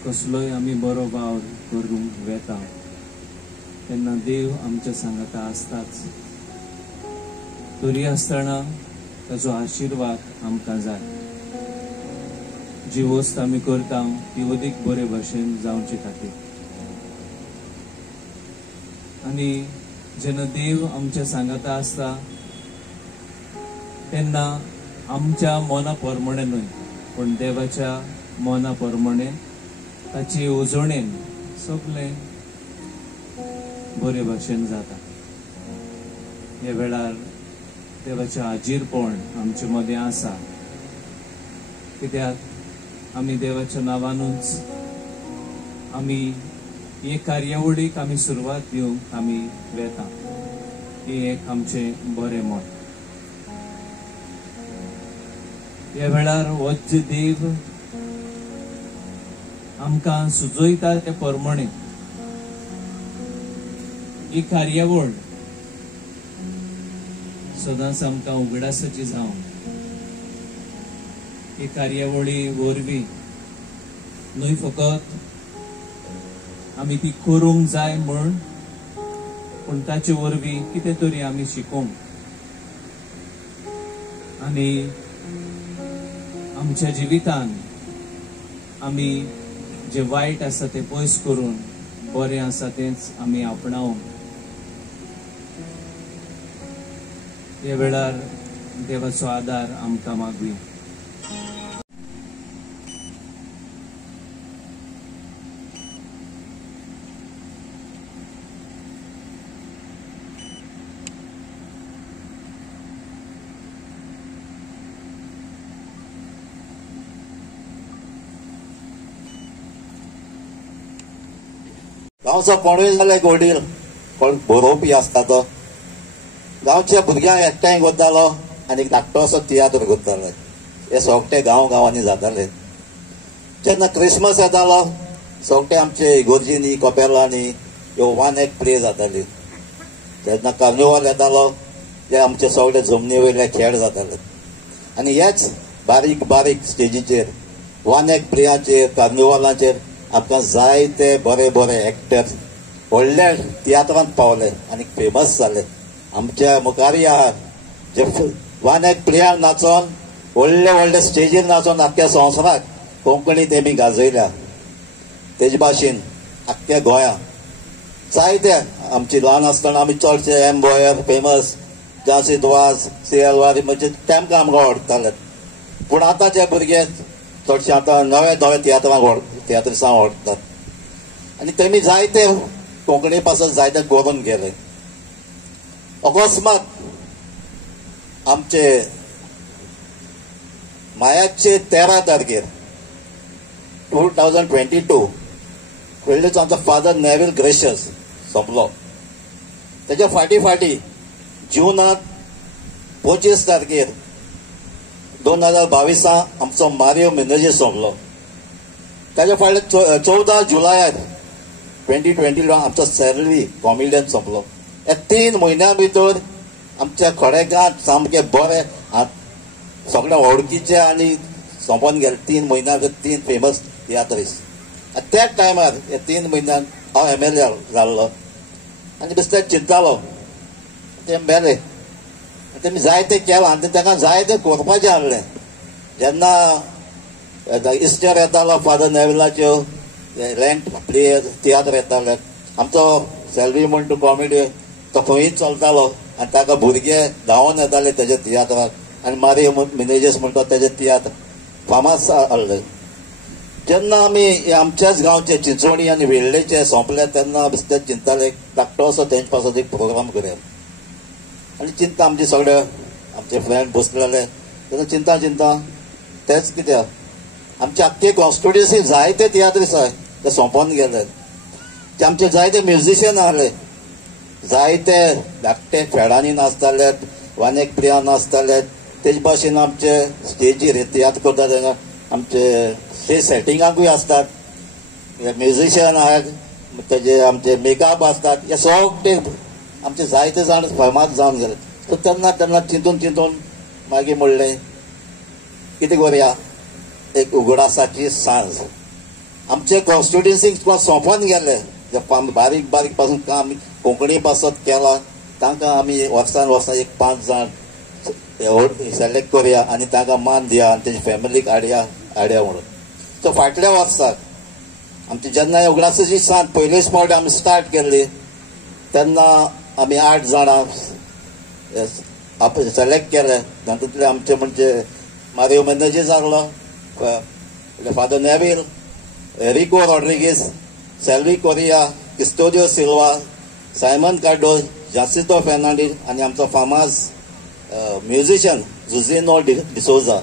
कसलोय आमी बरो भाव करूंक वेता तेन्ना देव आमच्या सांगाता आसताच. तरी आसतना ताजो आशिर्वाद आमकां जाय. जी वस्त आमी करता ती अदीक बरे भाशेन जावचे खातीर. आनी जेन्ना देव आमच्या सांगाता आसता तेन्ना आमच्या मना प्रमाणे न्हय पण देवाच्या मना प्रमाणे ताची उजवणेन सगळें बरे भाशेन जाता. ह्या वेळार देवाचें हाजीरपण आमचे मदें आसा, कित्याक आमी देवाच्या नांवानूच आमी हे कार्यावळीक आमी सुरवात दिवंक आमी वेता. ही एक आमचें बरें मन. ह्या वेळार हो जे देव आमकां सुचयता ते प्रमाणे ही कार्यावळ सदांच आमकां उगडासाची जावं. ही कार्यावळी वरवीं न्हय फकत आमी ती करूंक जाय म्हण पूण ताचे वरवीं कितें तरी आमी शिकूंक आनी आमच्या जिवितान आमी जे वायट आसा ते पयस करून बरें आसा तेंच आमी आपणावंक. ह्या वेळार देवाचो आदार आमकां मागवी. गांवचो कोणूय जाल्यार वडील कोण बरोवपी आसता तो गांवच्या भुरग्यांक एकठांय करतालो आनी धाकटो असो तियात्र करताले. हे सोगटे गांवांनी जाताले. जेन्ना क्रिसमस येतालो सोगटे आमचे इगोर्जींनी कपेलांनी ह्यो 1 एक प्ले जाताली. जेन्ना कार्निवाल येतालो ते आमचे सगळे जमनी वयले खेळ जाताले. आनी हेच बारीक बारीक स्टेजीचेर 1 एक प्लेयाचेर कार्निवालाचेर आमकां जायते बरे बरे एक्टर व्हडल्या तियात्रांत पावले आनी फेमस जाले. आमच्या मुखारी आहात जे 1 एक प्लेयार नाचोन व्हडले व्हडले स्टेजीर नाचोन आख्ख्या संवसाराक कोंकणी तेमी गाजयल्या. तेजे भाशेन आख्ख्या गोंयांत जायते आमची ल्हान आसतना आमी चडशे एम बॉयर फेमस जासी द्वास सिएलवारी म्हणजे तेमकां आमकां ओळखताले. पूण आतांचे भुरगे चडशे आतां नवे नवे तियात्रांक ओळखतात आनी तेमी जायते कोंकणी पासून जायते करून गेले. अकस्मात आमचे मायाचे 13 तारखेर 2022 पयलींचो आमचो फादर नेविल ग्रेशियस सोंपलो. तेच्या फाटी जुनांत 25 तारखेर 2022 आमचो मारियो मिनेजीस सोंपलो. ताच्या फाटले 14 जुलयार 2020 आमचो सॅरवी कॉमेडियन सोंपलो. हे 3 म्हयन्या भितर आमच्या खडेगांत सामके बरे सगळ्या वळखीचे आनी सोंपोन गेले. 3 म्हयन्या भितर 3 फेमस तियात्रीस. त्याच टायमार हे 3 म्हयन्यान हांव MLA जाल्लो आनी बेश्टे चिंततालो ते मेले. तेमी जायते केलां आनी तांकां जायते करपाचें आहलें. जेन्ना इस्टर येतालो फादर नेविलाच्यो रेंट प्ले तियात्र येताले. आमचो सेल्वी म्हण तूं कॉमेडी तो खंयी चलतालो आनी ताका भुरगे धांवून येताले तेजे तियात्राक आनी मारियो मिनेजीस म्हणटा तेजे तियात्र फामाद आहले. जेन्ना आमी आमच्याच गांवचे चिंचोणी आनी वेळ्ळेचे सोंपले तेन्ना बेश्टे चिंतताले धाकटो असो तेंचे पासून एक प्रोग्राम करया आनी चिंता आमचे सगळे आमचे फ्रेंड बसलेले तेन्ना चिंता तेच कित्याक आमचे आख्खे कॉन्स्टिट्युएन्सी जायते तियात्रीस आसाय ते सोंपोन गेले. ते आमचे जायते म्युजिशियन आहले. जायते धाकटे फेडांनी नाचताले 1 एक प्लेयार नाचताले. तेजे भाशेन आमचे स्टेजीर तियात्र करता तेन्ना आमचे ते सेटिंगाकूय आसतात. म्युजिशियन आहात तेजे आमचे मेकअप आसतात. हे सगळे आमचे जायते जाण फामाद जावन गेले. सो तेन्ना चिंतून मागीर म्हणलें कितें करया एक उगडासाची सांज आमचे कॉन्स्टिट्युएन्सीक सोंपोन गेले जे बारीक बारीक पासून काम कोंकणी पासत केला तांकां आमी वर्सान एक 5 जाण सिलेक्ट करुया आनी तांकां मान दिया आनी तेजे फॅमिलीक हाडया म्हणून. सो फाटल्या वर्साक आमची जेन्ना उगडासाची सांत पयलेच फावटी आमी स्टार्ट केल्ली तेन्ना आमी 8 जाणां सिलेक्ट केले. तातूंतले आमचे म्हणजे मारियो मेनेजीस जालो, फादर नेविल, रिको रॉड्रिगीस, सेल्वी कोरिया, क्रिस्टोडियो सिल्वा, सायमन कार्डो, जासितो फेर्नांडीस आनी आमचो फामाद म्युझिशियन जुझिनो डिसोजा.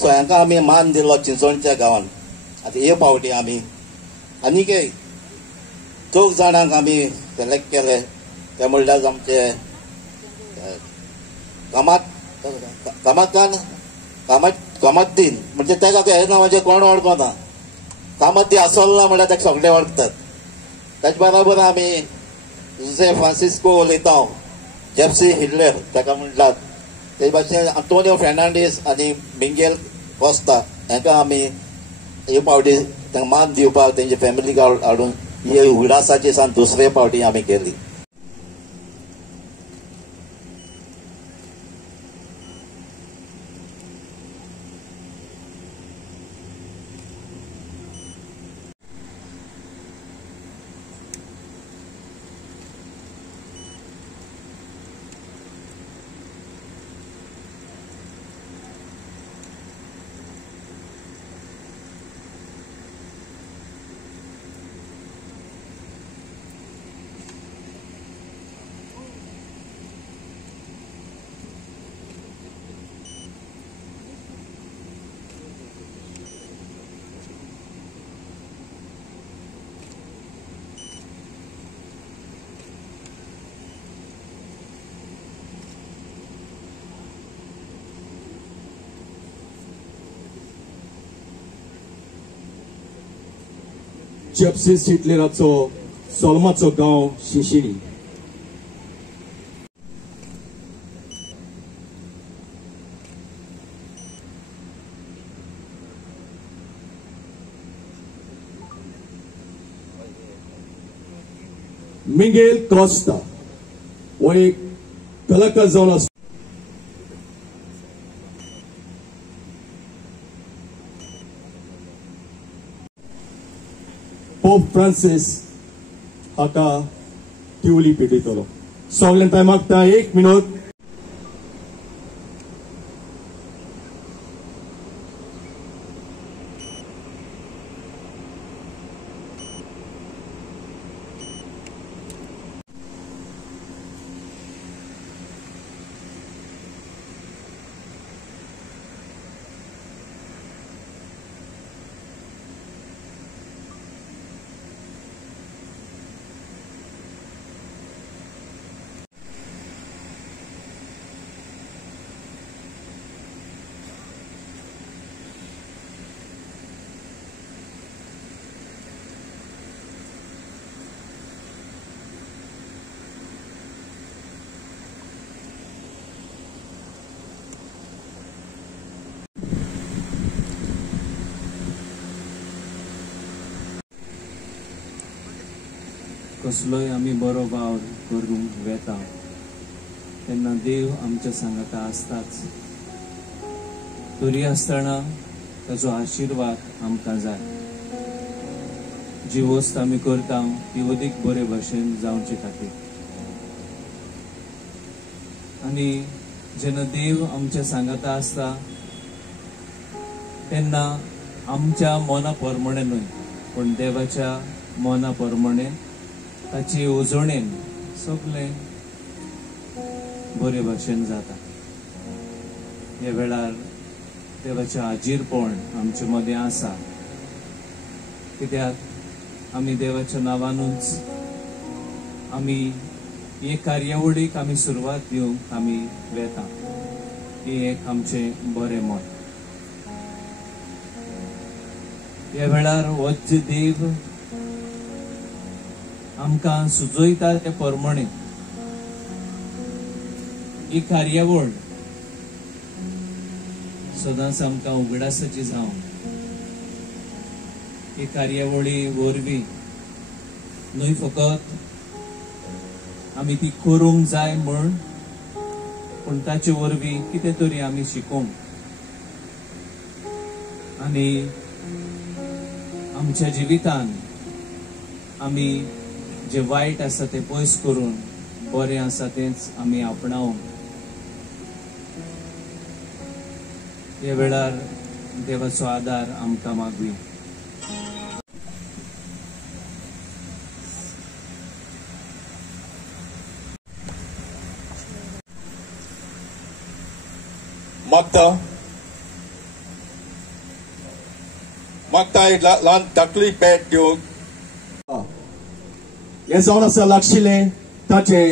सो हांकां आमी मान दिलो चिंचोणच्या गांवांत. आतां हे फावटी आमी आनीकय 4 जाणांक आमी सिलेक्ट केले. ते म्हणल्यार आमचे कामाद्दीन म्हणजे तेका हे नांवाचें कोण वळखना. कामाद्दी आसोल्ला म्हणल्यार ताका सगळे वळखतात. ताचे बरोबर आमी जुसे फ्रांसिस्को उलयता, जेप्सी हिटलर ताका म्हणटात, ते भाशेन आंतोनियो फेर्नांडीस आनी मिंगेल कोस्ता हांकां आमी हे फावटी तांकां मान दिवपाक तेंचे फॅमिलीक हाडून ही उगडासाची सान दुसरे फावटी आमी केली. जेप्सीस हिटलराचो सोलमाचो गांव शिशिनी. मिंगेल कोस्ता हो एक कलाकार जावन आसा. पोप फ्रांसीस हाका दिवली पेटयतलो. सगळ्यां टायमाक 1 मिनट. कसलोय आमी बरो वावर करूंक वेता तेन्ना देव आमच्या सांगाता आसताच. तरी आसतना ताचो आशिर्वाद आमकां जाय. जी वस्त आमी करता ती अदीक बरे भाशेन जावचे खातीर. आनी जेन्ना देव आमच्या सांगाता आसता तेन्ना आमच्या मना प्रमाणे न्हय पण देवाच्या मना प्रमाणे ताची उजवणेन सगळें बरे भाशेन जाता. हे वेळार देवाचें आजीरपण आमचे मदें आसा. कित्याक आमी देवाच्या नांवानूच आमी हे कार्यावळीक आमी सुरवात दिवंक आमी वेता. ही एक आमचें बरें मत. ह्या वेळार वच देव आमकां सुचयता ते प्रमाणे ही कार्यावळ सदांच आमकां उगडासाची जावं. ही कार्यावळी वरवीं न्हय फकत आमी ती करूंक जाय म्हण पूण ताचे वरवीं कितें तरी आमी शिकूंक आनी आमच्या जिवितान आमी जे वायट आसा ते पयस करून बरें आसा तेंच आमी आपणावंक ह्या वेळार देवाचो आदार आमकां मागवी. मागता एक ल्हान धाकली पेट दिवंक. हे जावन आसा लागशिल्ले ताचे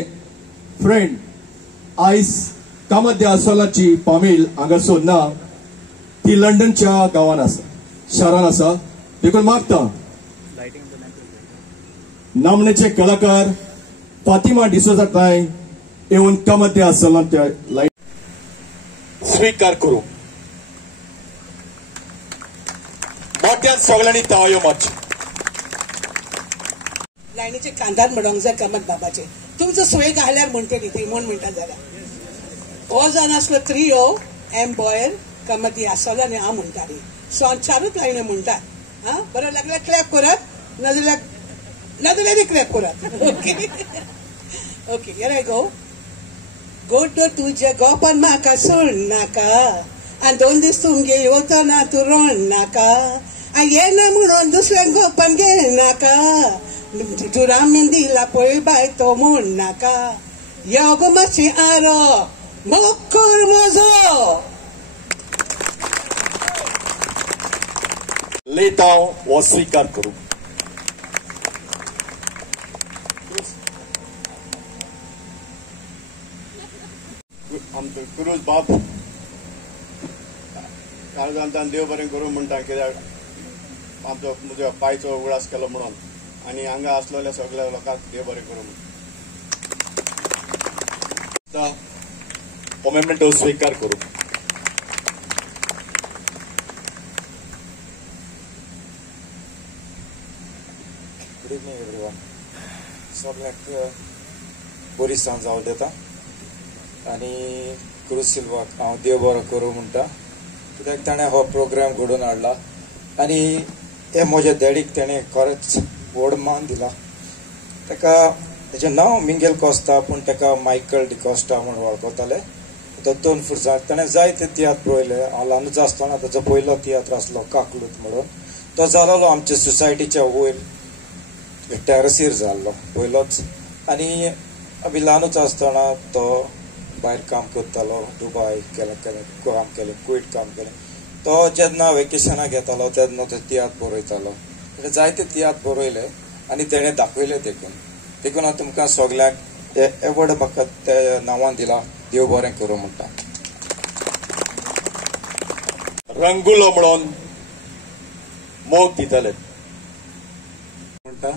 फ्रेंड आयज कामत आसोलाची पामील हांगासर ना, ती लंडनच्या गांवान आसा, शारान आसा. देखून मागता नामनेचे कलाकार फातिमा डिसोजा ताई येवन कामत आसोलाच्या स्वीकार करू. मोठ्यान सगळ्यांनी ताळयो मारची. लायनीचे कांतान म्हणूंक जाय कामत बाबाचे. तुमचो सोयेक आल्यार म्हणटे न्ही थंय म्हण म्हणटा जाल्यार हो जावन आसलो त्रियो एम बॉयर कामती आसलो आनी हांव म्हणटाली. सो हांव चारूच लायन्यो म्हणटात. हा बरो लागल्यार क्लॅप करात, नाजाल्यार क्लॅप करात. ओके ओके हियर आय गो. गोड तुजे गोपान म्हाका सोड नाका आनी 2 दीस तुमगे येवतना तूं रोण नाका. येना म्हणून दुसऱ्यांक गोपान घे नाका. तूं रामीन दिला पळय बाय तो म्हण नाका. यो गो मातशी आरो मोक्कर म्हजो. लेताव हो स्वीकार करू. आमचो क्रूज बाब काळजांतान देव बरें करूं म्हणटा, कित्याक आमचो म्हज्या पांयचो उगडास केलो म्हणून आनी हांगा आसलेल्या सगळ्या लोकांक देव बरें करूं म्हणून कॉमेंटमेंट स्वीकार करू. Good evening everyone. सगळ्यांक बरी सांज जावं देता आनी क्रूज सिल्वाक हांव देव बरो करूं म्हणटा, कित्याक ताणें हो प्रोग्राम घडोवन हाडला आनी हे म्हज्या डॅडीक ताणें खरेंच व्हड मान दिला. ताका ताचें नांव मिंगेल कोस्ता पूण ताका मायकल डिकोस्टा म्हूण वळखताले. तो 2 वर्सां ताणें जायते तियात्र पळयले. हांव ल्हानूच आसतना ताचो पयलो तियात्र आसलो काकलूत म्हणून. तो जालोलो आमच्या सोसायटीच्या वयर टॅरसीर जाल्लो पयलोच. आनी आमी ल्हानूच आसतना तो भायर काम करतालो, दुबय काम केलें, कुवेट काम केलें. तो जेन्ना वेकेशनाक येतालो तेन्ना तो तियात्र बरयतालो. ताणें जायते तियात्र बरयले आनी तेणें दाखयले देखून हांव तुमकां सगळ्यांक एवॉर्ड म्हाका त्या नांवान दिला. देव बरें करूं म्हणटा. रंगुलो म्हणून मोग दितले म्हणटा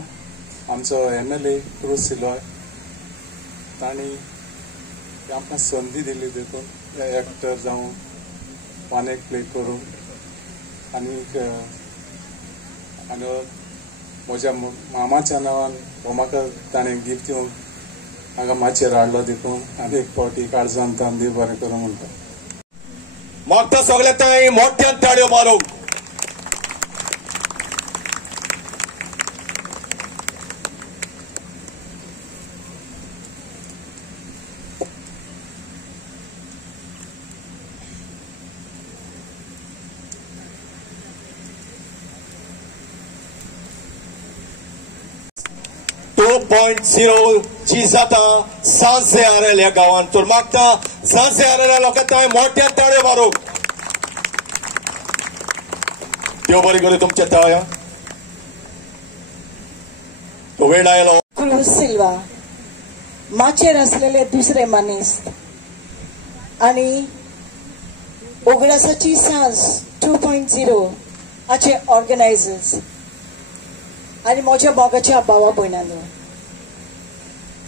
आमचो MLA क्रूज सिल्वा तांणी आमकां संदी दिली देखून एक्टर जावं पानेक प्ले करूं आनीक म्हज्या मामाच्या नांवान हो म्हाका ताणें गिफ्ट दिवन हांगा माचयेर हाडलो देखून आनी एक फावटी काळजांत देव बरें करूं म्हणटा. मागता सगळ्या थंय मोठ्यान ताळयो मारूंक. जी जाता सांसे आरेल ह्या गांवांत. तर मागता सांसे आरेल्या लोकांक थंय मोठ्या ताळयो मारूंक. देव बरें करूं तुमच्या ताळया. तो वेळ आयलो. क्रूज सिल्वा माचेर असलेले दुसरे मनीस आणि उगडासाची सांज 2.0 हाचे ऑर्गनायझर्स आणि म्हज्या मोगाच्या भावा भयणांनो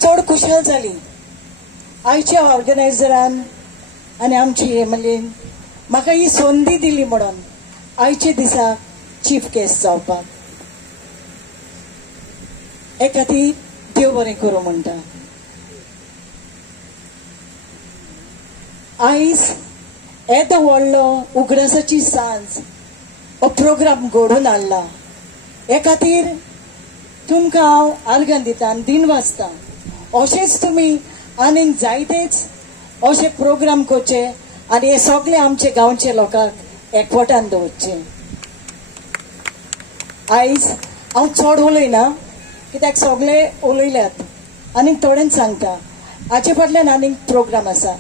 चड खुशाल जाली आयच्या ऑर्गनायझरान आनी आमची एमएलएन म्हाका ही संदी दिली म्हणून आयचे दिसाक चीफ गेस्ट जावपाक. हे खातीर देव बरें करूं म्हणटा. आयज येदो व्हडलो उगडासाची सांज हो प्रोग्राम घडोवन हाडला. हे खातीर तुमकां हांव आर्गां दिता आनी दिन वाजता. अशेंच तुमी आनीक जायतेच अशे प्रोग्राम करचे आनी हे सगळे आमचे गांवचे लोकांक एकवटान दवरचे. आयज हांव चड उलयना कित्याक सगळे उलयल्यात आनीक थोडेंच सांगता. हाचे फाटल्यान आनीक प्रोग्राम आसा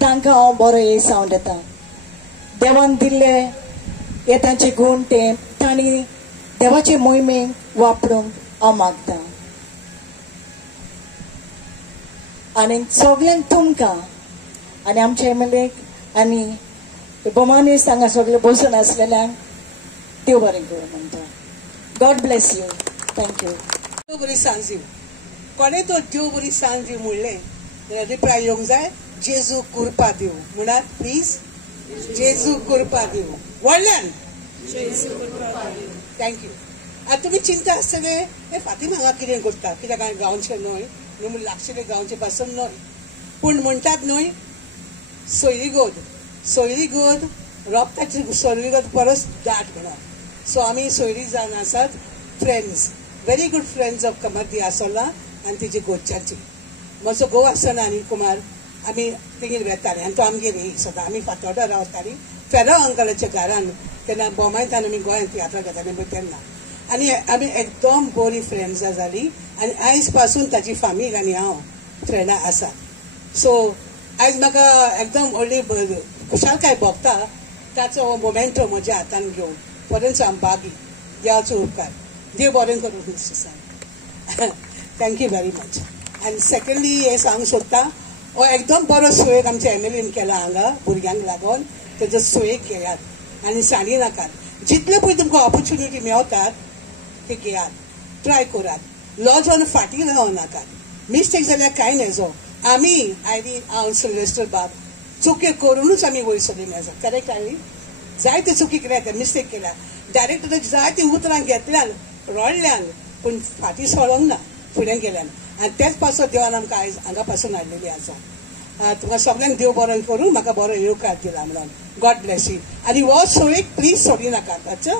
तांकां हांव बरो येस हांव दिता. देवान दिल्ले हे तांचे गूण ते तांणी देवाचे मोहिमेक वापरूंक हांव मागता. आनी सगळ्यांक तुमकां आनी आमच्या एमएलएक आनी भोमानीस हांगा सगळे बसून आसलेल्यांक देव बरें करूं म्हणटा. God bless you. थँक्यू. देव बरी सांज दिवं. कोणे तो देव बरी सांज दिवं म्हणलें जाल्यार रिप्लाय येवंक जाय जेजू कृपा दिवं म्हणात प्लीज. जेजू कृपा दिवं व्हडल्यान. थँक्यू. आतां तुमी चिंता आसतले हे फातीमा हांगा कितें करता कित्याक हांवें गांवचे न्हय न्हू म्हूण लागशिल्ले गांवचे पासून न्हय पूण म्हणटात न्हय सोयरी गोद रोगताची सोयरी गोद परस दाट म्हणून. सो आमी सोयरी जावन आसात friends, very good friends of कमती आसोला आनी तेजी गोडच्याची. म्हजो घोव आसतना अनिल कुमार आमी तेगेर वेतालीं आनी तो आमगेर येयी सदां. आमी फातोर्डा रावतालीं फेराव अंकलाच्या घरान. तेन्ना बोमायतान आमी गोंयांत तियात्रां घेतालीं पळय तेन्ना. आनी आमी एकदम बरी फ्रेंड्सां जालीं आनी आयज पासून ताची फामील आनी हांव फ्रेंडां आसा. सो आयज म्हाका एकदम व्हडली खुशालकाय भोगता ताचो मोमेंटो म्हज्या हातान घेवन पर्यंत हांव बागी. देवाचो उपकार. देव बरें करूं दिसता. Thank you very much. आनी सेकंडली हे सांगूंक सोदता हो एकदम बरो सोयेक आमच्या एमएलएन केला हांगा भुरग्यांक लागून. तेजो सोयेक घेयात आनी साडी नाकात. जितले पळय तुमकां ऑपॉर्च्युनिटी मेळटात ते घेयात, ट्राय करात. लॉजान फाटीं रावं नाकात. मिस्टेक जाल्यार कांय नजो. आमी हांव सिल्वेस्टर बाब चुकी करूनच आमी वयर सरलेलीं आसा. करेक्ट आनी जायते चुकी केल्या मिस्टेक केल्या. डायरेक्टराची जायती उतरां घेतल्यान रडल्यान पूण फाटीं सोडोंक ना फुडें गेल्यान. आनी तेच पासून देवान आमकां आयज हांगा पासून हाडलेली आसा. तुमकां सगळ्यांक देव बरें करूं. म्हाका बरो येवकार दिला म्हणून. God bless you. आनी हो सोयेक प्लीज सोडी नाकात. अच्छा.